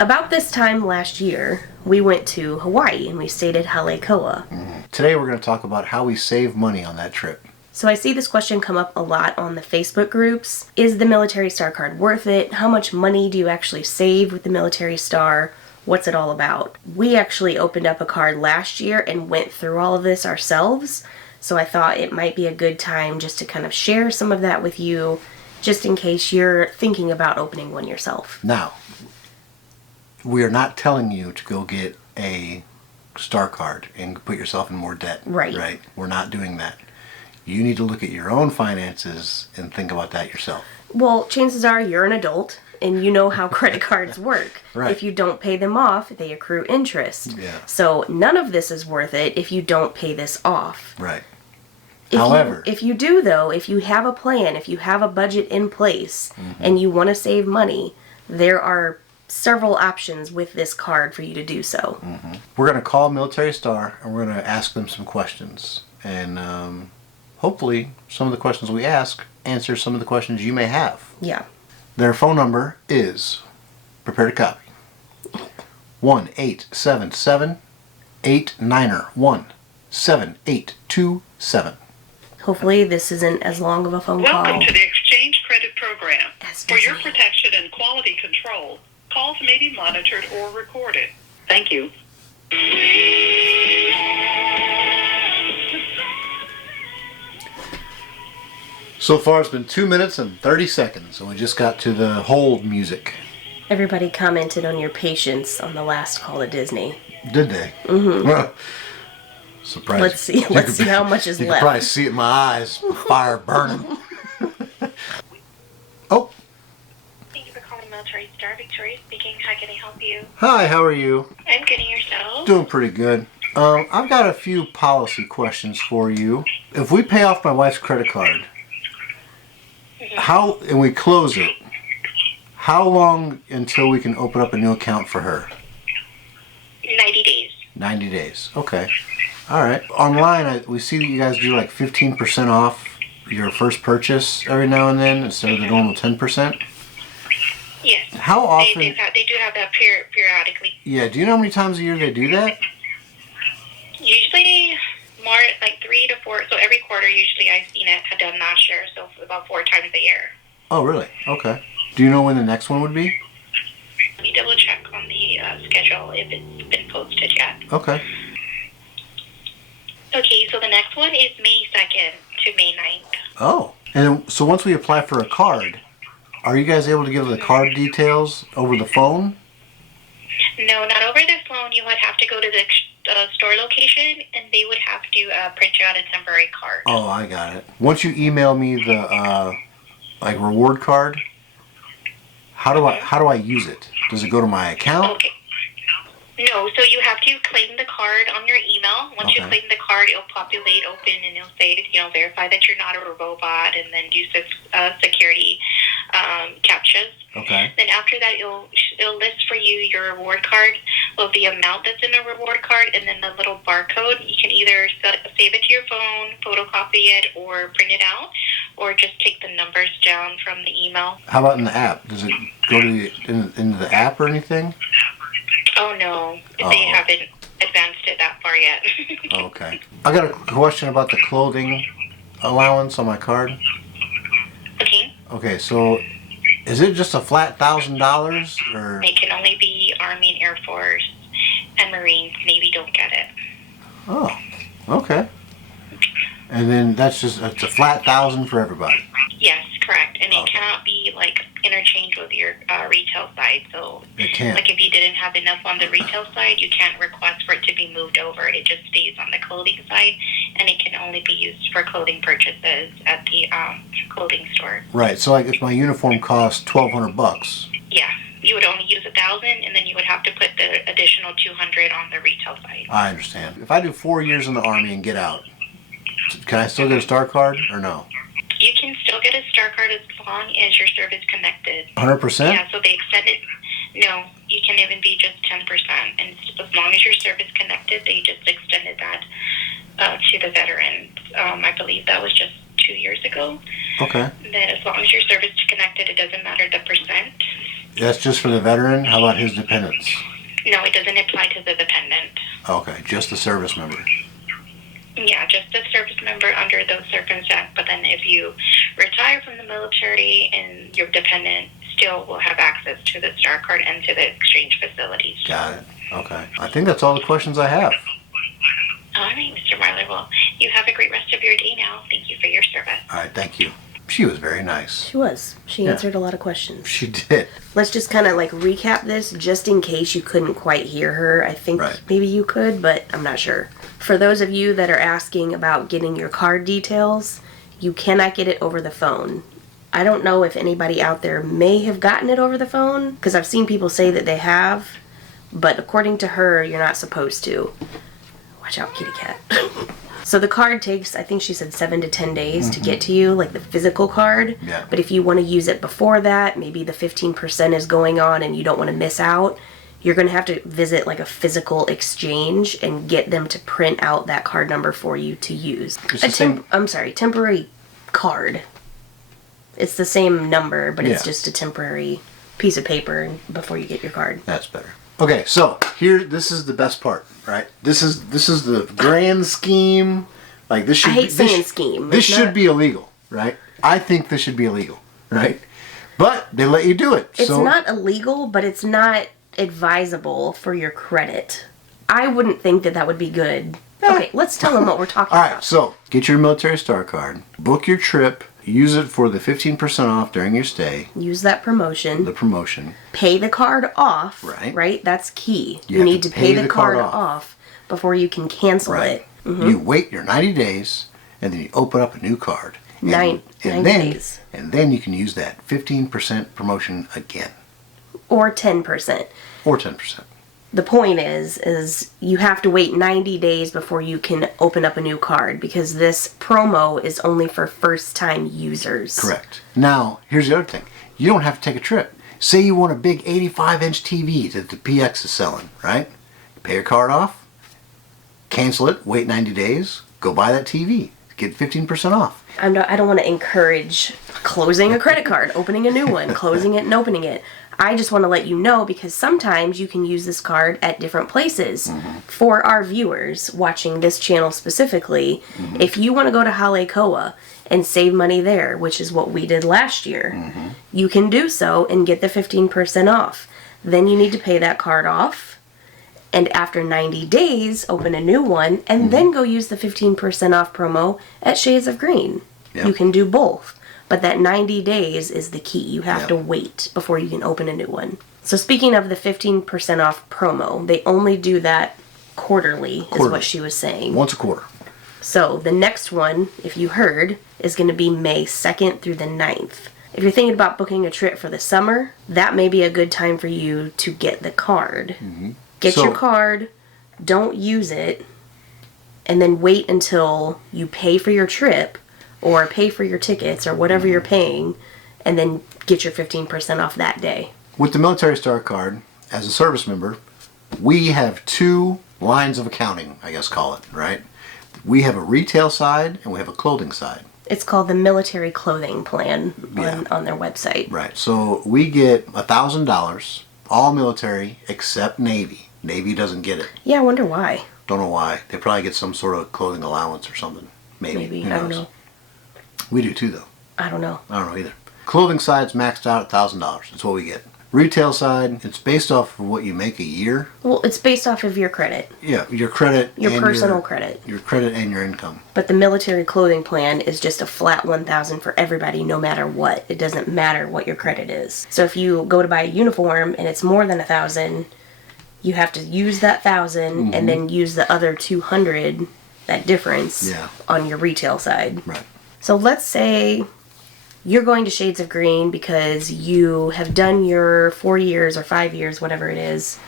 About this time last year, we went to Hawaii and we stayed at Halekoa. Today we're going to talk about how we save money on that trip. So I see this question come up a lot on the Facebook groups. Is the Military Star card worth it? How much money do you actually save with the Military Star? What's it all about? We actually opened up a card last year and went through all of this ourselves. So I thought it might be a good time just to kind of share some of that with you, just in case you're thinking about opening one yourself. Now, we are not telling you to go get a Star card and put yourself in more debt. Right. We're not doing that. You need to look at your own finances and think about that yourself. Well, chances are you're an adult and you know how credit cards work. Right. If you don't pay them off, they accrue interest. Yeah. So none of this is worth it if you don't pay this off. Right. However, if you do though, if you have a plan, if you have a budget in place and you want to save money, there are several options with this card for you to do so. We're going to call Military Star and we're going to ask them some questions. And hopefully some of the questions we ask answer some of the questions you may have. Yeah. Their phone number is, prepare to copy, 1-877-891-7827. Hopefully this isn't as long of a phone call. Welcome to the Exchange Credit Program. As For your Disney. protection and quality control, calls may be monitored or recorded. Thank you. So far it's been 2 minutes and 30 seconds and we just got to the hold music. Everybody commented on your patience on the last call to Disney. Did they? Well, surprise. Let's see how much is you left. You can probably see it in my eyes, fire burning. Oh. Thank you for calling Military Star. Victoria speaking. How can I help you? Hi, how are you? I'm good, and yourself? Doing pretty good. I've got a few policy questions for you. If we pay off my wife's credit card, and we close it, how long until we can open up a new account for her? 90 days. 90 days. Okay. All right. Online, we see that you guys do like 15% off your first purchase every now and then instead of the normal 10%. Yes. How often? They do have that periodically. Yeah. Do you know how many times a year they do that? Usually more like 3 to 4. So every quarter, usually I've seen it done last year. So about 4 times a year. Oh, really? Okay. Do you know when the next one would be? Let me double check on the schedule if it's been posted yet. Okay. Okay, so the next one is May 2nd to May 9th. Oh. And so once we apply for a card, are you guys able to give the card details over the phone? No, not over the phone. You would have to go to the store location, and they would have to print you out a temporary card. Oh, I got it. Once you email me the reward card, how do I use it? Does it go to my account? Okay. No, so you have to claim the card on your email. Once you claim the card, it'll populate open and it'll say, verify that you're not a robot, and then do security captures. Okay. Then after that, it'll list for you your reward card, well, the amount that's in the reward card, and then the little barcode. You can either save it to your phone, photocopy it, or print it out, or just take the numbers down from the email. How about in the app? Does it go to into the app or anything? Oh, no. They haven't advanced it that far yet. Okay. I got a question about the clothing allowance on my card. Okay. Okay, so is it just a flat $1,000 or? It can only be Army and Air Force and Marines. Navy don't get it. Oh, okay. And then it's a flat $1,000 for everybody. Yes, correct. And it cannot be interchanged with your retail side. So It can't. if you didn't have enough on the retail side, you can't request for it to be moved over. It just stays on the clothing side, and it can only be used for clothing purchases at the clothing store. Right. So if my uniform costs $1,200. Yeah, you would only use 1,000, and then you would have to put the additional 200 on the retail side. I understand. If I do 4 years in the Army and get out, can I still get a Star card or no? You can still get a Star card as long as your service connected. 100%? Yeah, so they extended. No, you can even be just 10%. And as long as your service connected, they just extended that to the veterans. I believe that was just 2 years ago. Okay. That as long as your service is connected, it doesn't matter the percent. That's just for the veteran? How about his dependents? No, it doesn't apply to the dependent. Okay, just the service member. Yeah, just the service member under those circumstances. But then if you retire from the military and your dependent still will have access to the Star Card and to the exchange facilities. Got it. Okay. I think that's all the questions I have. All right, Mr. Marler. Well, you have a great rest of your day now. Thank you for your service. All right, thank you. She was very nice. She was. She answered a lot of questions. She did. Let's just kind of like recap this just in case you couldn't quite hear her. I think maybe you could, but I'm not sure. For those of you that are asking about getting your card details, you cannot get it over the phone. I don't know if anybody out there may have gotten it over the phone, because I've seen people say that they have, but according to her, you're not supposed to. Watch out, kitty cat. So the card takes, I think she said 7 to 10 days to get to you, like the physical card. Yeah. But if you want to use it before that, maybe the 15% is going on and you don't want to miss out, you're going to have to visit like a physical exchange and get them to print out that card number for you to use. Temporary card. It's the same number, but it's just a temporary piece of paper before you get your card. That's better. Okay, so this is the best part, right? This is the grand scheme. Like this should. I hate saying scheme. This should be illegal, right? I think this should be illegal, right? But they let you do it. It's not illegal, but it's not advisable for your credit. I wouldn't think that would be good. Okay, let's tell them what we're talking about. All right, so get your military star card, book your trip, use it for the 15% off during your stay. Use that promotion. The promotion. Pay the card off. Right? That's key. You need to pay the card off before you can cancel it. Mm-hmm. You wait your 90 days, and then you open up a new card. 90 days. And then you can use that 15% promotion again. Or 10%. Or 10%. The point is you have to wait 90 days before you can open up a new card, because this promo is only for first-time users. Correct. Now, here's the other thing. You don't have to take a trip. Say you want a big 85-inch TV that the PX is selling, right? Pay your card off, cancel it, wait 90 days, go buy that TV, get 15% off. I don't want to encourage closing a credit card, opening a new one, closing it and opening it. I just want to let you know, because sometimes you can use this card at different places. Mm-hmm. For our viewers watching this channel specifically, if you want to go to Halekoa and save money there, which is what we did last year, you can do so and get the 15% off. Then you need to pay that card off, and after 90 days, open a new one, and then go use the 15% off promo at Shades of Green. Yep. You can do both. But that 90 days is the key. You have to wait before you can open a new one. So speaking of the 15% off promo, they only do that quarterly, is what she was saying. Once a quarter. So the next one, if you heard, is going to be May 2nd through the 9th. If you're thinking about booking a trip for the summer, that may be a good time for you to get the card. Mm-hmm. Get your card, don't use it, and then wait until you pay for your trip or pay for your tickets or whatever you're paying, and then get your 15% off that day. With the Military Star Card, as a service member, we have two lines of accounting, I guess call it, right? We have a retail side and we have a clothing side. It's called the Military Clothing Plan on their website. Right, so we get $1,000, all military except Navy. Navy doesn't get it. Yeah, I wonder why. Don't know why. They probably get some sort of clothing allowance or something. Maybe. I don't know. We do too, though. I don't know either. Clothing side's maxed out at $1,000. That's what we get. Retail side, it's based off of what you make a year. Well, it's based off of your credit. Yeah, your credit. Your personal credit. Your credit and your income. But the Military Clothing Plan is just a flat $1,000 for everybody, no matter what. It doesn't matter what your credit is. So if you go to buy a uniform and it's more than $1,000, you have to use that $1,000 and then use the other $200, that difference, on your retail side. Right. So let's say you're going to Shades of Green because you have done your 4 years or 5 years, whatever it is,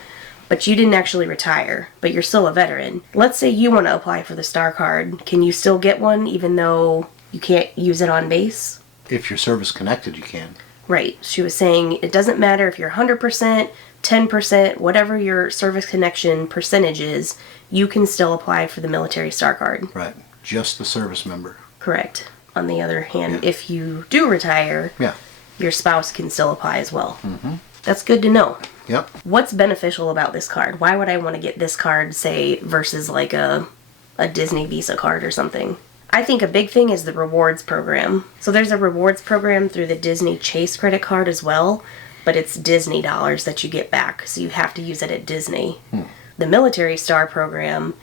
but you didn't actually retire, but you're still a veteran. Let's say you want to apply for the Star Card. Can you still get one even though you can't use it on base? If you're service connected, you can. Right. She was saying it doesn't matter if you're 100%, 10%, whatever your service connection percentage is, you can still apply for the Military Star Card. Right. Just the service member. Correct. On the other hand, if you do retire, your spouse can still apply as well. Mm-hmm. That's good to know. Yep. What's beneficial about this card? Why would I want to get this card, say, versus like a Disney Visa card or something? I think a big thing is the rewards program. So there's a rewards program through the Disney Chase credit card as well, but it's Disney dollars that you get back, so you have to use it at Disney. The Military Star program,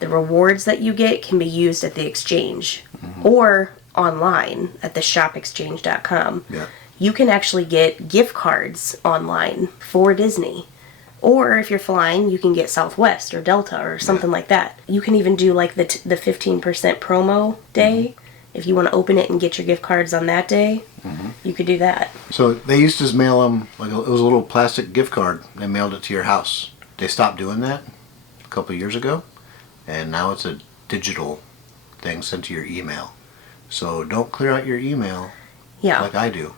the rewards that you get can be used at the exchange or online at the shopexchange.com. Yeah. You can actually get gift cards online for Disney. Or if you're flying, you can get Southwest or Delta or something like that. You can even do like the 15% promo day. If you want to open it and get your gift cards on that day, you could do that. So they used to mail them, like it was a little plastic gift card. They mailed it to your house. They stopped doing that a couple of years ago. And now it's a digital thing sent to your email. So don't clear out your email like I do.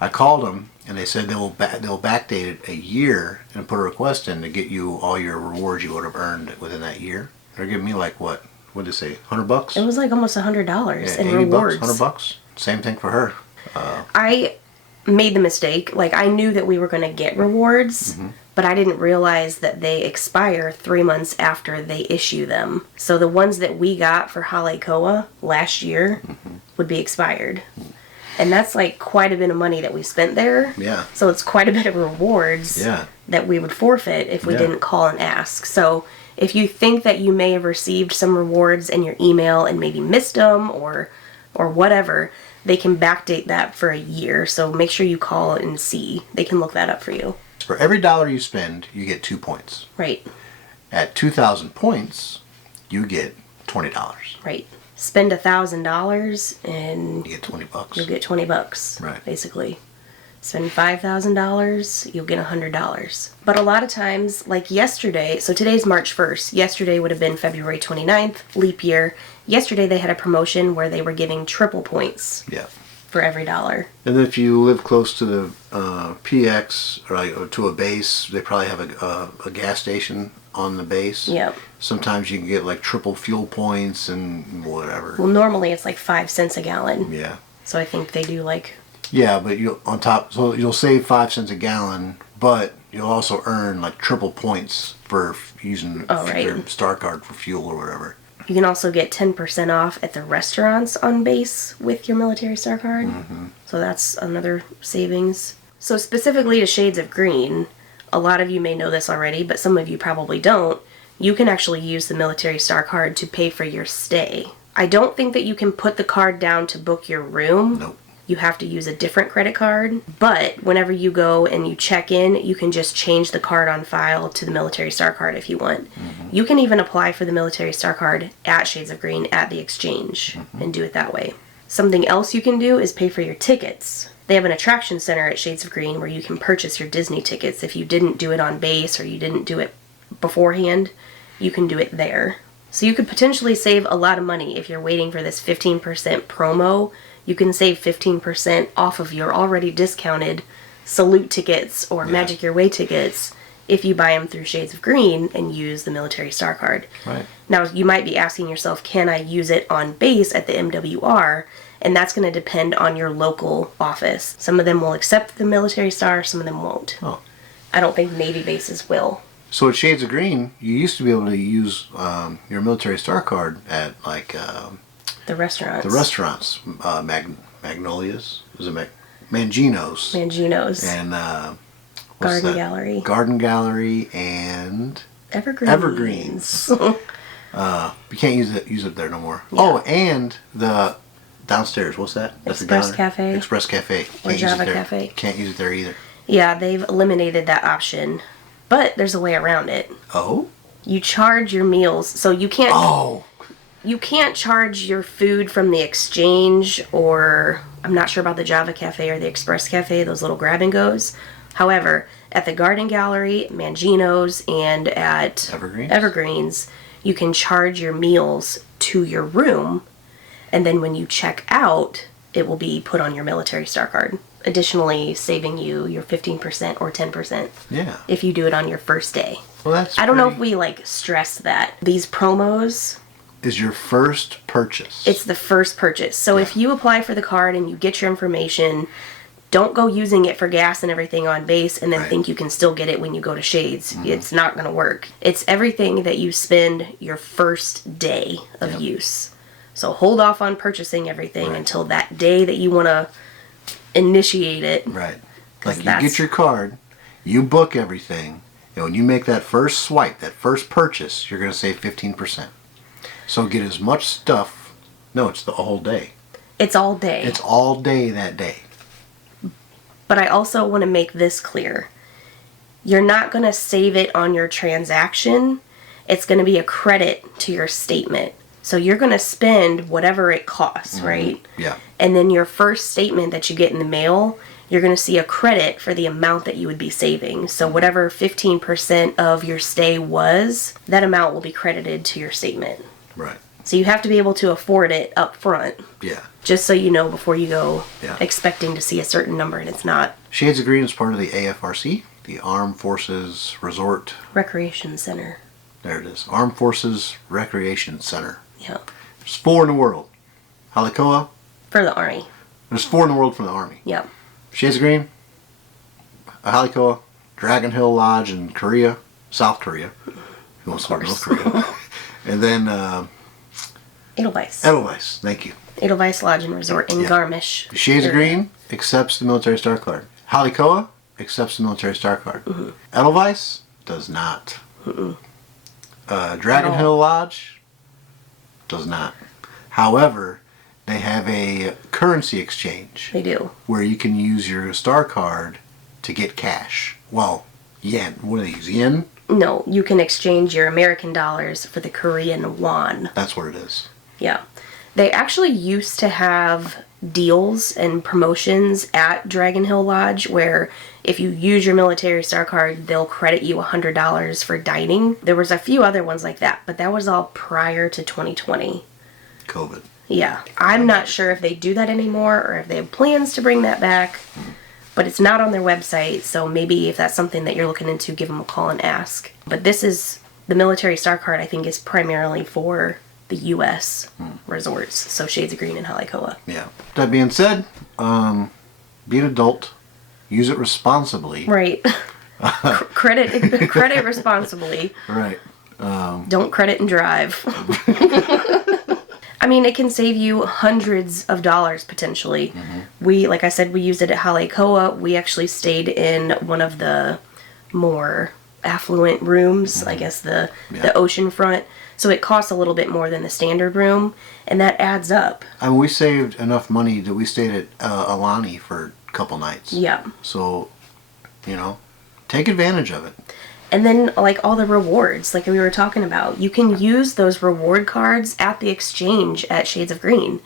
I called them, and they said they'll backdate it a year and put a request in to get you all your rewards you would have earned within that year. They're giving me like what did they say, $100? It was like almost $100 in $80, rewards. $100. Same thing for her. I made the mistake. Like, I knew that we were going to get rewards, but I didn't realize that they expire 3 months after they issue them. So the ones that we got for Halekoa last year would be expired. And that's like quite a bit of money that we spent there. Yeah. So it's quite a bit of rewards that we would forfeit if we didn't call and ask. So if you think that you may have received some rewards in your email and maybe missed them or whatever, they can backdate that for a year. So make sure you call and see. They can look that up for you. For every dollar you spend, you get 2 points. Right. At 2,000 points, you get $20. Right. Spend $1,000 and You get $20. you'll get $20. Right. Basically. Spend $5,000, you'll get $100. But a lot of times, like yesterday, so today's March 1st. Yesterday would have been February 29th, leap year. Yesterday they had a promotion where they were giving triple points for every dollar. And then if you live close to the PX or to a base, they probably have a gas station on the base. Yep. Sometimes you can get like triple fuel points and whatever. Well, normally it's like 5 cents a gallon. Yeah. So I think they do like... Yeah, but so you'll save 5 cents a gallon, but you'll also earn like triple points for using your Star Card for fuel or whatever. You can also get 10% off at the restaurants on base with your Military Star Card. So that's another savings. So specifically to Shades of Green, a lot of you may know this already, but some of you probably don't. You can actually use the Military Star Card to pay for your stay. I don't think that you can put the card down to book your room. Nope. You have to use a different credit card, but whenever you go and you check in, you can just change the card on file to the Military Star Card if you want. You can even apply for the Military Star Card at Shades of Green at the exchange and do it that way. Something else you can do is pay for your tickets. They have an attraction center at Shades of Green where you can purchase your Disney tickets. If you didn't do it on base or you didn't do it beforehand, you can do it there. So you could potentially save a lot of money if you're waiting for this 15% promo. You can save 15% off of your already discounted Salute tickets or Magic Your Way tickets if you buy them through Shades of Green and use the Military Star Card. Right. Now, you might be asking yourself, can I use it on base at the MWR? And that's going to depend on your local office. Some of them will accept the Military Star, some of them won't. Oh. I don't think Navy bases will. So at Shades of Green, you used to be able to use your Military Star Card at like The restaurants. the restaurants, Magnolias, was it Mangino's? Mangino's. And Garden Gallery. Garden Gallery and Evergreens. you can't use it there no more. Yeah. Oh, and the downstairs, what's that? That's Express the Cafe. Express Cafe. Or Java Cafe. Can't use it there either. Yeah, they've eliminated that option. But there's a way around it. Oh? You charge your meals, so you can't... Oh! You can't charge your food from the exchange, or I'm not sure about the Java Cafe or the Express Cafe, those little grab-and-goes. However, at the Garden Gallery, Mangino's, and at Evergreens, you can charge your meals to your room, and then when you check out, it will be put on your Military Star Card. Additionally, saving you your 15% or 10% if you do it on your first day. Well, that's I don't know if we stress that. These promos... is your first purchase. It's the first purchase. So if you apply for the card and you get your information, Don't go using it for gas and everything on base and then Right. think you can still get it when you go to Shades. Mm-hmm. It's not going to work. It's everything that you spend your first day of Yep. use. So hold off on purchasing everything Right. until that day that you want to initiate it. Right. 'Cause Like you that's- get your card, you book everything, and when you make that first swipe, that first purchase, you're going to save 15%. So get as much stuff. No, it's the whole day. It's all day. It's all day that day. But I also want to make this clear. You're not going to save it on your transaction. It's going to be a credit to your statement. So you're going to spend whatever it costs, right? Yeah. And then your first statement that you get in the mail, you're going to see a credit for the amount that you would be saving. So whatever 15% of your stay was, that amount will be credited to your statement. Right. So you have to be able to afford it up front, Yeah. just so you know before you go Yeah. expecting to see a certain number and it's not. Shades of Green is part of the AFRC, the Armed Forces Resort. Recreation Center. There it is. Armed Forces Recreation Center. Yeah. There's 4 in the world. Halikoa, For the Army. there's 4 in the world from the Army. Yep. Shades of Green, Halikoa, Dragon Hill Lodge in Korea, South Korea. Who wants to go to North Korea? And then Edelweiss. Edelweiss, thank you. Edelweiss Lodge and Resort in Yeah. Garmisch. Shades of area. Green accepts the military star card. Halikoa accepts the military star card. Mm-hmm. Edelweiss does not. Dragon At all. Hill Lodge does not. However, they have a currency exchange They do. where you can use your star card to get cash. Well, yen. What do they use? Yen? No, you can exchange your American dollars for the Korean won. That's what it is. Yeah. They actually used to have deals and promotions at Dragon Hill Lodge where if you use your military star card, they'll credit you $100 for dining. There was a few other ones like that, but that was all prior to 2020. COVID. Yeah. I'm not sure if they do that anymore or if they have plans to bring that back, but it's not on their website, so maybe if that's something that you're looking into, give them a call and ask. But this is, the military star card I think is primarily for the U.S. resorts, so Shades of Green and Halikoa. Yeah. That being said, be an adult. Use it responsibly. Right. Credit responsibly. Right. Don't credit and drive. I mean, it can save you hundreds of dollars potentially. We, like I said, we used it at Halikoa. We actually stayed in one of the more affluent rooms, I guess the ocean front. So it costs a little bit more than the standard room, and that adds up. I mean, we saved enough money that we stayed at Alani for a couple nights. Yeah. So, you know, take advantage of it. And then, like, all the rewards, like we were talking about, you can use those reward cards at the exchange at Shades of Green.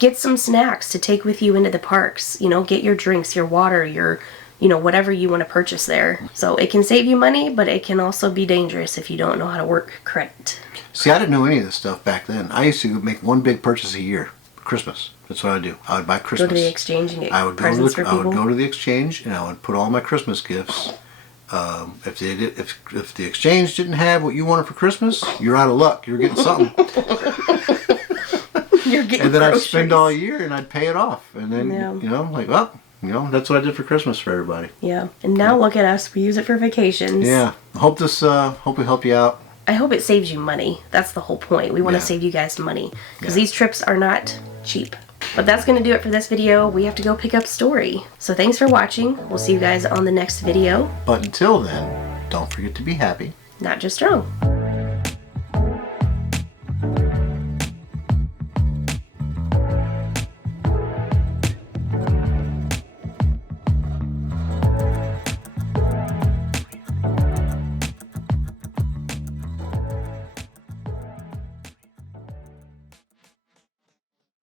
Get some snacks to take with you into the parks. You know, get your drinks, your water, your, you know, whatever you want to purchase there. So it can save you money, but it can also be dangerous if you don't know how to work credit. See, I didn't know any of this stuff back then. I used to make one big purchase a year. Christmas. That's what I do. I would buy Christmas. Go to the exchange and get I would go presents to for I would people. go to the exchange and I would put all my Christmas gifts. If they did, if the exchange didn't have what you wanted for Christmas, you're out of luck. You're getting something. You're getting And then I'd groceries. spend all year and I'd pay it off. And then Yeah. you know, like, well, you know, that's what I did for Christmas for everybody. Yeah. And now look at us. We use it for vacations. Yeah. Hope we help you out. I hope it saves you money. That's the whole point. We want to Yeah. save you guys money because Yeah. these trips are not cheap. But that's going to do it for this video. We have to go pick up Story. So thanks for watching. We'll see you guys on the next video. But until then, don't forget to be happy. Not just strong.